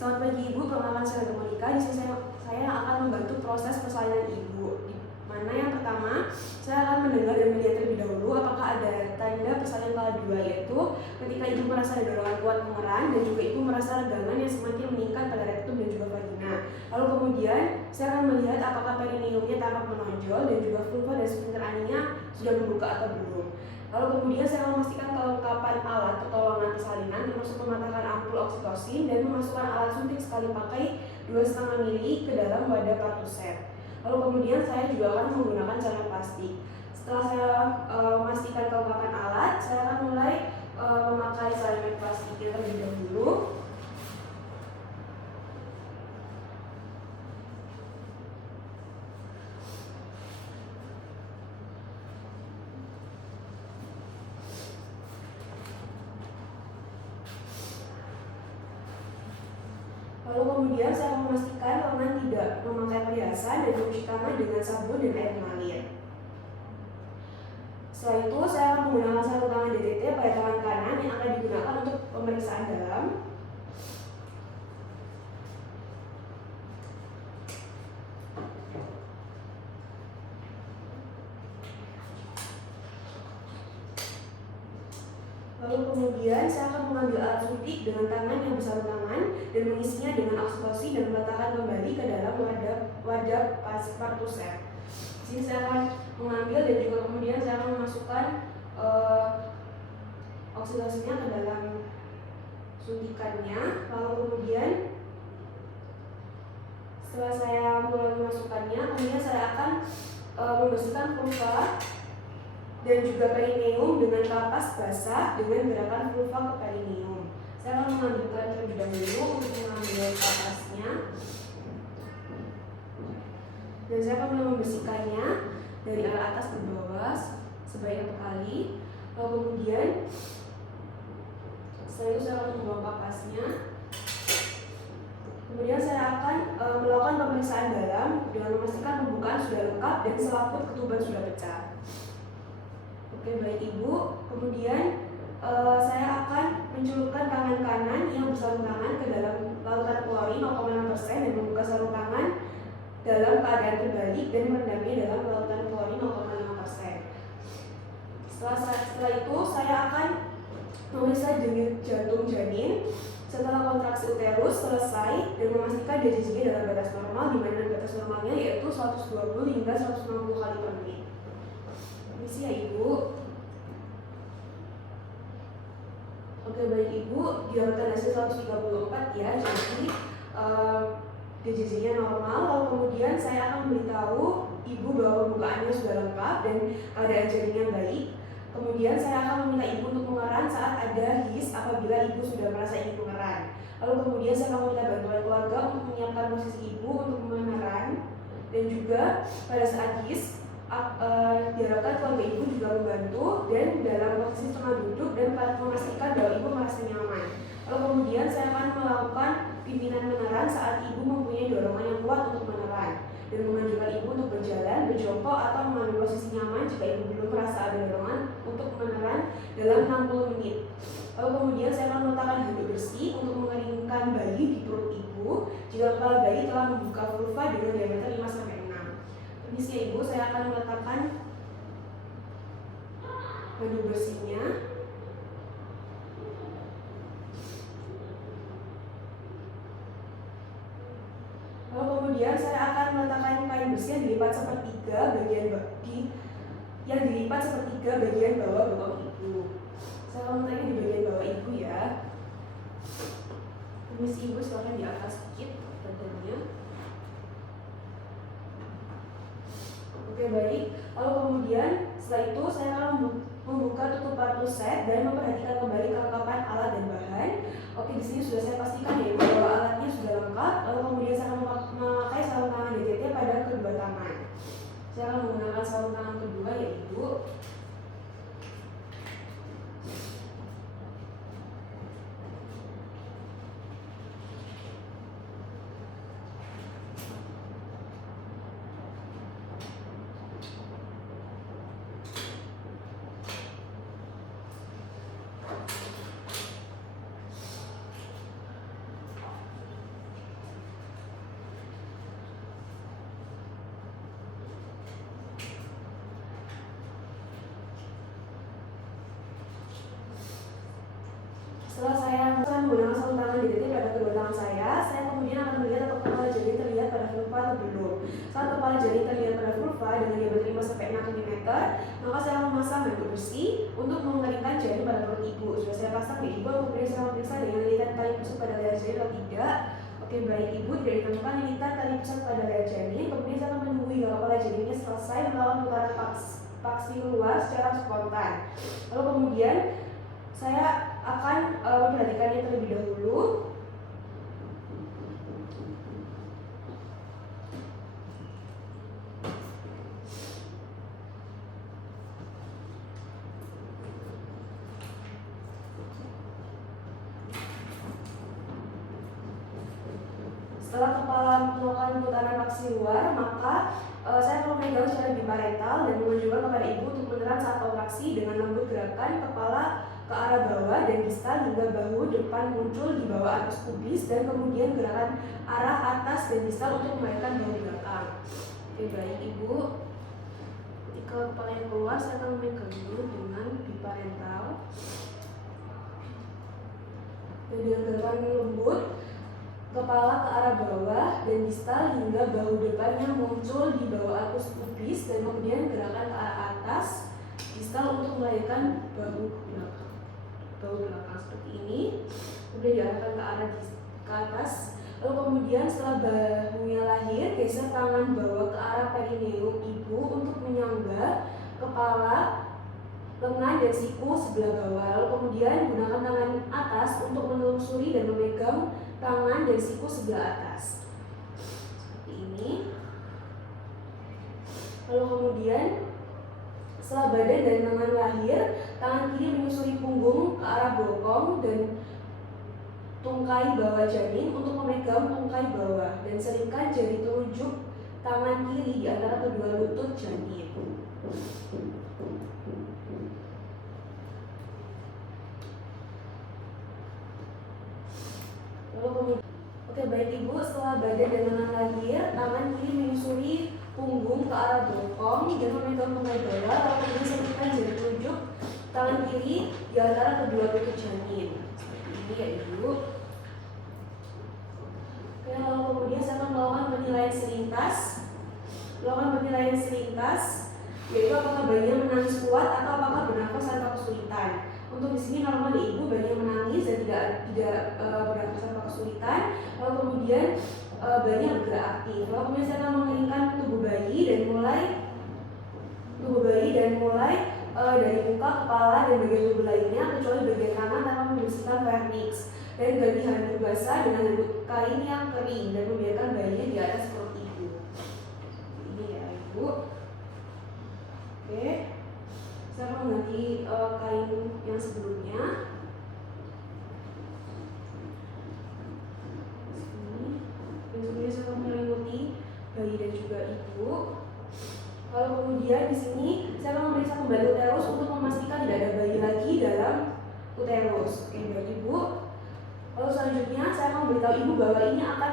Selamat pagi Ibu, perkenalkan saya Monika. Di sini saya akan membantu proses persalinan Ibu. Di mana yang pertama, saya akan mendengar dan melihat terlebih dahulu apakah ada tanda persalinan kala 2, yaitu ketika Ibu merasa ada dorongan kuat mengeran dan juga Ibu merasa regangan yang semakin meningkat pada rektum dan juga vagina. Lalu kemudian saya akan melihat apakah perineumnya tampak menonjol dan juga vulva dan sphincter aninya sudah membuka atau belum. Lalu kemudian saya akan memastikan kelengkapan alat pertolongan persalinan termasuk mematahkan ampul oksitosin dan memasukkan alat suntik sekali pakai 2,5 mili ke dalam wadah partuset. Lalu kemudian saya juga akan menggunakan cairan plastik. Setelah saya memastikan kelengkapan alat, saya akan mulai memakai salinan plastiknya terlebih dahulu. Lalu kemudian saya akan memastikan lengan tidak memakai perhiasan dan mencuci tangan dengan sabun dan air mengalir. Setelah itu saya akan menggunakan sarung tangan DTT pada tangan kanan yang akan digunakan untuk pemeriksaan dalam. Lalu kemudian saya akan mengambil alat suntik dengan tangan yang bersarung tangan dan mengisinya dengan oksitosin dan meletakkan kembali ke dalam wadah partuset. Di sini saya akan mengambil dan juga kemudian saya akan memasukkan oksitosinnya ke dalam suntikannya. Lalu kemudian setelah saya mulai memasukkannya, kemudian saya akan membersihkan vulva dan juga perineum dengan kapas basah dengan gerakan vulva ke perineum. Saya akan mengambilkan terlebih dahulu untuk mengambil kapasnya, dan saya akan mulai membersihkannya dari arah atas ke bawah sebanyak 1 kali. Lalu kemudian setelah itu saya akan membuang kapasnya. Kemudian saya akan melakukan pemeriksaan dalam dengan memastikan pembukaan sudah lengkap dan selaput ketuban sudah pecah. Oke, baik Ibu. Kemudian saya akan mencelupkan tangan kanan yang bersarung tangan ke dalam larutan klorin 0,6% dan membuka sarung tangan dalam keadaan terbalik dan merendamnya dalam larutan klorin 0,5%. Setelah itu saya akan memeriksa denyut jantung janin setelah kontraksi uterus selesai dan memastikan DJJ dalam batas normal, di mana batas normalnya yaitu 120 hingga 160 kali per menit. Permisi ya Ibu. Oke, baik Ibu, didapatkan hasil 134 ya, jadi DJJ-nya normal. Lalu kemudian saya akan memberitahu Ibu bahwa pembukaannya sudah lengkap dan keadaan janinnya baik. Kemudian saya akan meminta Ibu untuk mengeran saat ada his apabila Ibu sudah merasa ingin mengeran. Lalu kemudian saya akan meminta bantuan keluarga untuk menyiapkan posisi Ibu untuk mengeran, dan juga pada saat his diharapkan keluarga Ibu juga membantu dan dalam posisi tengah duduk dan memastikan bahwa Ibu merasa nyaman. Lalu kemudian saya akan melakukan pimpinan meneran saat Ibu mempunyai dorongan yang kuat untuk meneran, dan menganjurkan Ibu untuk berjalan, berjongkok atau mengambil posisi nyaman jika Ibu belum merasa ada dorongan untuk meneran dalam 60 menit. Lalu kemudian saya akan meletakkan handuk bersih untuk mengeringkan bayi di perut Ibu jika kepala bayi telah membuka vulva dengan diameter 5-6. Permisi ya Ibu, saya akan meletakkan handuk bersihnya. Lalu kemudian saya akan meletakkan kain bersih yang dilipat sepertiga bagian bawah bokong Ibu. Saya akan meletaknya di bagian bawah Ibu ya. Permisi Ibu, silakan di atas sedikit badannya. Oke, baik. Lalu kemudian setelah itu saya akan membuka tutup partuset dan memperhatikan kembali kelengkapan alat dan bahan. Oke, di sini sudah saya pastikan ya bahwa alatnya sudah lengkap. Lalu kemudian saya akan memakai sarung tangan DTT pada kedua tangan. Saya akan menggunakan sarung tangan kedua ya Ibu. tangan saya kemudian akan melihat apakah kepala jaring terlihat pada vulva atau belum. Saat kepala jaring terlihat pada vulva dengan diameter 5-6 cm, maka saya akan memasang handuk bersih untuk mengeringkan jaring pada perut ibu. Sudah saya pasang di ibu, kemudian saya memeriksa dengan lilitan tali pusat pada leher janin atau tidak. Oke, baik, ibu tidak ditemukan lilitan tali pusat pada leher janin. Kemudian saya akan menunggu hingga kepala janinnya selesai melakukan putaran paksi keluar secara spontan. Lalu kemudian saya akan memperhatikannya terlebih dahulu. Setelah kepala melakukan putaran paksi luar, maka saya akan memegang secara biparental dan menunjukkan kepada ibu untuk meneran saat kontraksi dengan lembut gerakan kepala ke arah bawah dan distal hingga bahu depan muncul di bawah atas pubis, dan kemudian gerakan arah atas dan distal untuk melahirkan bahu belakang. Oke, baik ibu. Ketika kepala yang keluar, saya akan memegang dulu dengan biparental dan dengan gerakan lembut kepala ke arah bawah dan distal hingga bahu depannya muncul di bawah atas pubis, dan kemudian gerakan ke arah atas distal untuk melahirkan bahu belakang seperti ini. Kemudian diarahkan ke arah ke atas. Lalu kemudian setelah bahunya lahir, geser tangan bawah ke arah perineum ibu untuk menyangga kepala, lengan dan siku sebelah bawah. Lalu kemudian gunakan tangan atas untuk menelusuri dan memegang tangan dan siku sebelah atas seperti ini. Lalu kemudian setelah badan dan lengan lahir, tangan kiri menyusuri punggung ke arah bokong dan tungkai bawah janin untuk memegang tungkai bawah, dan selipkan jari telunjuk tangan kiri di antara kedua lutut janin. Lalu kemudian, oke, baik ibu, setelah badan dan lengan lahir, tangan kiri menyusuri punggung ke arah bokong dan memegang tungkai bawah. Lalu kemudian selipkan jari telunjuk tangan kiri di antara kedua lutut janin seperti ini ya ibu. Oke, lalu kemudian saya akan melakukan penilaian selintas, yaitu apakah bayinya menangis kuat atau apakah bernafas tanpa kesulitan. Untuk di sini normal di ibu, bayinya menangis dan tidak bernafas tanpa kesulitan. Lalu kemudian bayinya bergerak aktif. Lalu kemudian saya akan mengeringkan tubuh bayi dan mulai dari muka, kepala dan bagian tubuh lainnya kecuali bagian kanan tanpa membersihkan vernix, dan ganti handuk basah dengan handuk kain yang kering dan membiarkan bayinya di atas perut ibu. Ini ya ibu. Oke, saya akan mengganti kain yang sebelumnya. Ini saya akan menyelimuti bayi dan juga ibu. Lalu kemudian di sini saya akan memeriksa kembali uterus untuk memastikan tidak ada bayi lagi dalam uterus. Oke, baik ibu. Lalu selanjutnya saya akan memberitahu ibu bahwa ini akan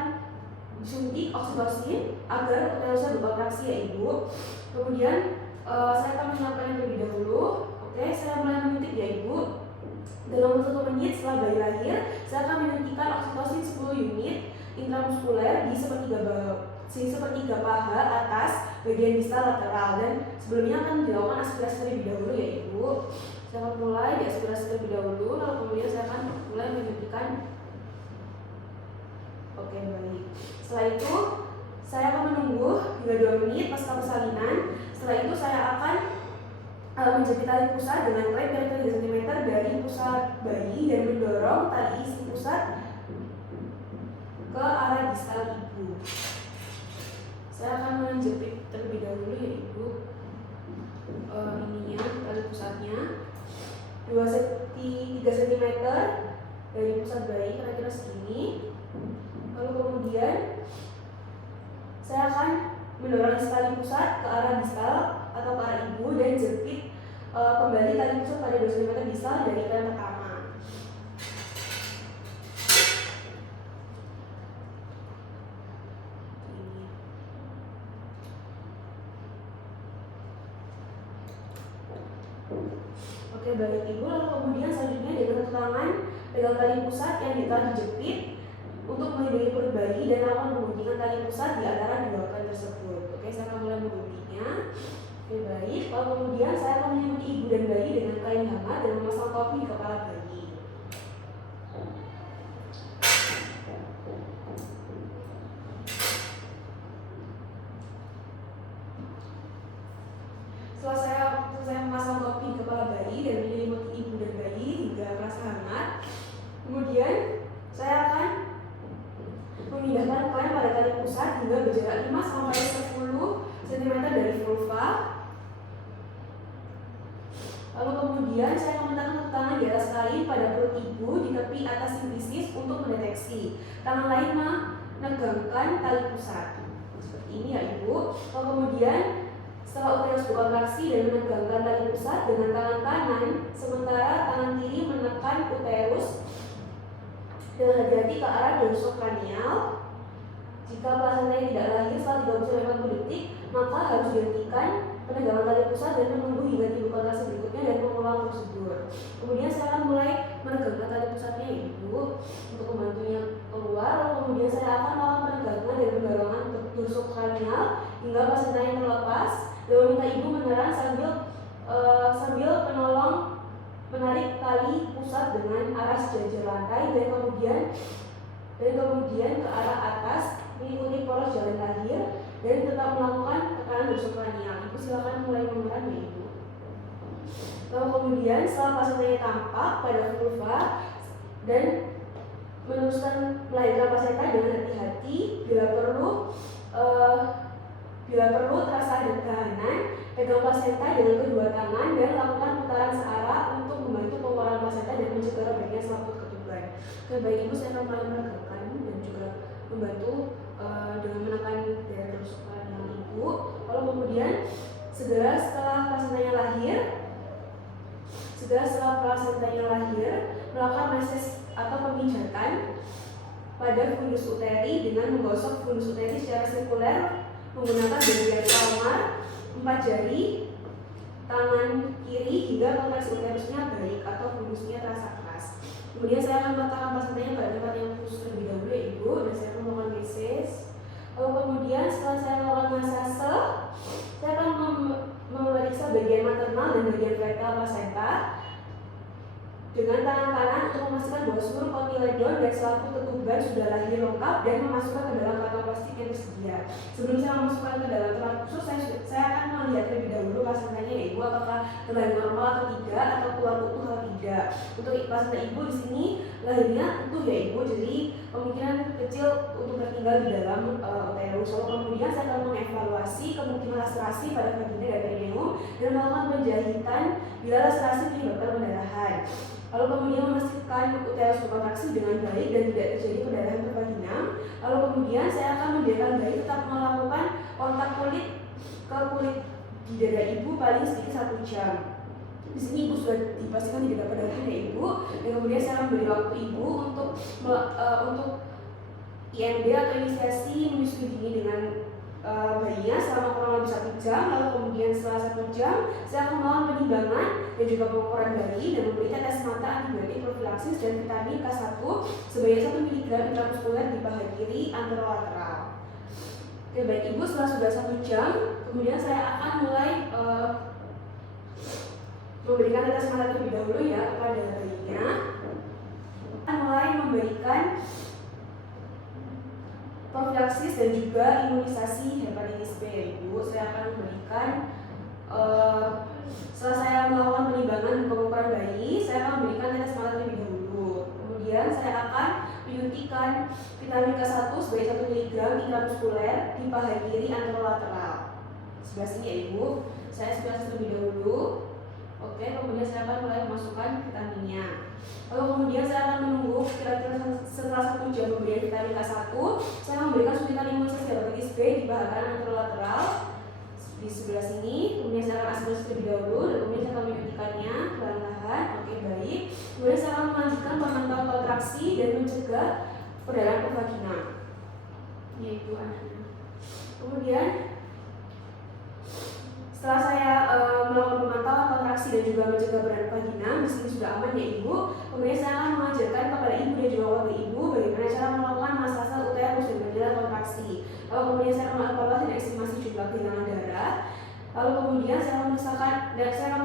disuntik oksitosin agar uterusnya berkontraksi ya ibu. Kemudian saya akan menyiapkannya terlebih dahulu. Oke, saya mulai menyuntik ya ibu. Dalam 1 menit setelah bayi lahir, saya akan menyuntikkan oksitosin 10 unit intramuskuler di sepertiga paha atas bagian distal lateral, dan sebelumnya akan dilakukan aspirasi terlebih dahulu ya ibu. Saya akan mulai di aspirasi terlebih dahulu, lalu kemudian saya akan mulai menyuntikkan. Oke, baik. Setelah itu saya akan menunggu hingga 2 menit pasca persalinan. Setelah itu saya akan menjepit tali pusat dengan klep kira-kira 3 cm dari pusat bayi dan mendorong tali isi pusat ke arah distal ibu. Saya akan menjepit terlebih dahulu ya ibu ininya, tali pusatnya 3 cm dari pusat bayi, kira-kira segini. Lalu kemudian saya akan mendorong tali pusat ke arah distal atau ke arah ibu dan jepit kembali tali pusat pada 2 cm distal dari klep pertama. Oke, baik ibu. Lalu kemudian selanjutnya dengan 1 tangan pegang tali pusat yang telah dijepit untuk melindungi perut bayi dan melakukan pengguntingan tali pusat di antara dua organ tersebut. Oke, saya akan mulai mengguntingnya. Oke, baik. Lalu kemudian saya akan menyelimuti ibu dan bayi dengan kain hangat dan memasang topi di kepala bayi. Setelah saya memasang topi di kepala bayi dan menyelimuti ibu dan bayi hingga merasa hangat, kemudian saya akan memindahkan klem pada tali pusat hingga berjarak 5-10 cm dari vulva. Lalu kemudian saya akan meletakkan tangan di atas kain pada perut ibu di tepi atas simplisis untuk mendeteksi. Tangan lain menegangkan tali pusat. Seperti ini ya ibu. Lalu kemudian setelah uterus berkontraksi dan menegangkan tali pusat dengan tangan kanan, sementara tangan kiri menekan uterus dengan hati-hati ke arah dorsokranial. Jika plasenta tidak lahir setelah 30-40 detik, maka harus dihentikan penegangan tali pusat dan menunggu hingga timbul kontraksi berikutnya dan mengulang prosedur. Kemudian saya akan mulai menegangkan tali pusatnya ibu untuk membantunya keluar. Lalu kemudian saya akan melakukan penegangan dan pendorongan dorsokranial hingga plasentanya terlepas dan meminta ibu menerang sambil penolong menarik tali pusat dengan arah sejajar lantai dan kemudian ke arah atas mengikuti poros jalan lahir dan tetap melakukan tekanan dorsokranial. Ibu silakan mulai memeran ya ibu. Lalu kemudian setelah plasentanya tampak pada vulva dan meneruskan melahirkan plasenta dengan hati-hati, bila perlu terasa ada tekanan, pegang plasenta dengan kedua tangan dan lakukan putaran searah untuk membantu pengeluaran plasenta dan mencegah bagian selaput ketuban. Baik ibu, saya akan mulai menegangkan dan juga membantu dengan menekan daerah dorsokranial ibu. Lalu kemudian segera setelah plasentanya lahir melakukan meses atau pemijatan pada fundus uteri dengan menggosok fundus uteri secara sirkuler menggunakan bagian palmar 4 jari tangan kiri hingga kontraksi uterusnya baik atau fundusnya terasa keras. Kemudian saya akan meletakkan plasentanya pada tempat yang khusus terlebih dahulu ya ibu, dan saya akan melakukan meses. Lalu kemudian setelah saya melakukan masase, saya akan memeriksa bagian maternal dan bagian frektal plasenta dengan tangan kanan untuk memastikan bahwa seluruh kotiledon dan selaput ketuban sudah lahir lengkap dan memasukkan ke dalam kantong plastik yang tersedia. Sebelum saya memasukkan ke dalam tempat khusus, saya akan melihat terlebih dahulu plasentanya ya ibu, apakah terlahir normal atau tidak, atau keluar utuh atau tidak. Untuk plasenta ibu di sini lahirnya utuh ya ibu, jadi kemungkinan kecil untuk tertinggal di dalam uterus. Lalu kemudian saya akan mengevaluasi kemungkinan laserasi pada vagina dan perineum dan melakukan penjahitan bila laserasi menyebabkan pendarahan. Lalu kemudian memastikan uterus berkontraksi dengan baik dan tidak terjadi pendarahan per vagina. Lalu kemudian saya akan membiarkan bayi tetap melakukan kontak kulit ke kulit di dada ibu paling sedikit 1 jam. Di sini ibu sudah dipastikan tidak dapat pendarahan ya ibu. Dan kemudian saya memberi waktu ibu untuk IMD atau inisiasi menyusui dini dengan bayinya selama kurang lebih 1 jam. Lalu kemudian setelah 1 jam saya akan melakukan penimbangan dan juga pengukuran bayi dan memberi tetes mata antibiotik profilaksis dan vitamin K1 sebanyak 1 mg intramuskuler di paha kiri anterolateral. Oke baik ibu, setelah sudah 1 jam kemudian saya akan mulai memberikan tetes mata terlebih dahulu ya kepada bayinya. Akan mulai memberikan profilaksis dan juga imunisasi hepatitis B ya ibu. Saya akan memberikan setelah saya melakukan penimbangan dan pengukuran bayi, saya akan memberikan tetes mata terlebih dahulu. Kemudian saya akan menyuntikkan vitamin K1 sebanyak 1 mg intramuskuler di paha kiri anterolateral. Sebelah sini ya ibu. Saya sebelah terlebih dahulu. Oke, kemudian saya akan mulai memasukkan vitaminnya. Lalu kemudian saya akan menunggu kira-kira setelah 1 jam pemberian vitamin K1, saya memberikan suntikan imunisasi hepatitis B di paha kanan anterolateral di sebelah sini. Kemudian saya akan aspirasi terlebih dahulu dan kemudian saya akan menyuntikannya perlahan-lahan. Oke baik. Kemudian saya akan melanjutkan pemantauan kontraksi dan mencegah perdarahan per vagina. Yaitu anaknya. Kemudian setelah saya melakukan pemantauan kontraksi dan juga mencegah perdarahan vagina, di sini sudah aman ya ibu. Kemudian saya akan mengajarkan kepada ibu dan juga keluarga ibu bagaimana cara melakukan Lalu kemudian saya akan mengevaluasi dan estimasi jumlah kehilangan darah. Lalu kemudian saya akan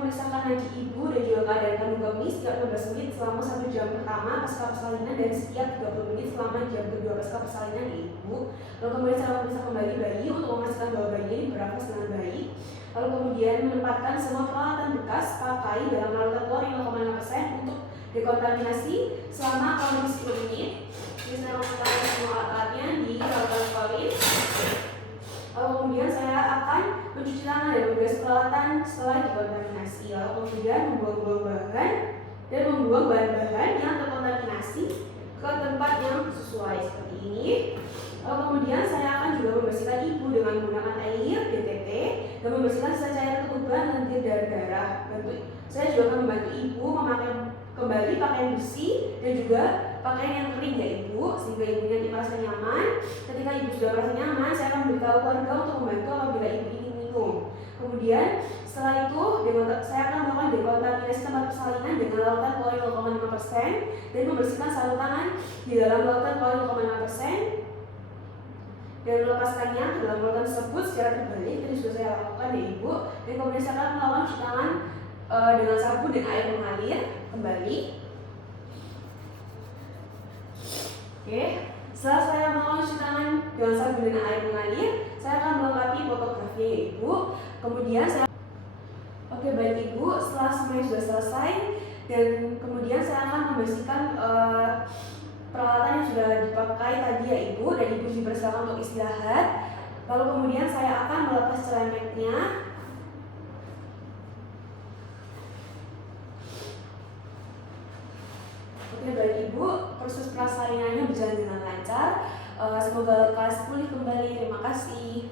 memeriksakan nadi ibu dan juga keadaan kandung kami setiap 15 menit selama 1 jam pertama pasca persalinan dan setiap 30 menit selama jam kedua pasca persalinan ibu. Lalu kemudian saya akan memeriksa kembali bayi untuk memastikan bahwa bayi ini bernafas dengan baik. Lalu kemudian menempatkan semua peralatan bekas pakai dalam larutan klorin 0,5% untuk dekontaminasi selama kurang lebih 10 menit. Jadi saya menempatkan semua alatnya di larutan klorin. Lalu kemudian saya akan mencuci tangan dan memberes peralatan setelah dekontaminasi. Lalu kemudian membuang bahan-bahan yang terkontaminasi ke tempat yang sesuai seperti ini. Lalu kemudian saya akan juga membersihkan ibu dengan menggunakan air DTT dan membersihkan sisa cairan ketuban, lendir, dan darah. Saya juga akan membantu ibu memakai kembali pakaian bersih dan juga pakaian yang kering ya ibu, sehingga ibunya merasa nyaman. Ketika ibu sudah merasa nyaman, saya akan beritahu keluarga untuk membantu apabila ibu ingin minum. Kemudian setelah itu saya akan melakukan dekontaminasi tempat persalinan dengan larutan klorin 0,5% dan membersihkan sarung tangan di dalam larutan klorin 0,5% dan melepaskannya ke dalam larutan tersebut secara terbalik. Tadi sudah saya lakukan ya ibu. Dan kemudian saya akan melakukan cuci tangan dengan sabun dan air mengalir kembali. Oke, setelah saya melakukan cuci tangan dengan sabun dan air mengalir, saya akan melengkapi fotografi ya ibu. Kemudian oke baik ibu, setelah semuanya sudah selesai dan kemudian saya akan membersihkan peralatan yang sudah dipakai tadi ya ibu, dan ibu dipersilakan untuk istirahat. Lalu kemudian saya akan melepas celemeknya. Oke baik ibu, proses persalinannya berjalan dengan lancar. Semoga lekas pulih kembali. Terima kasih.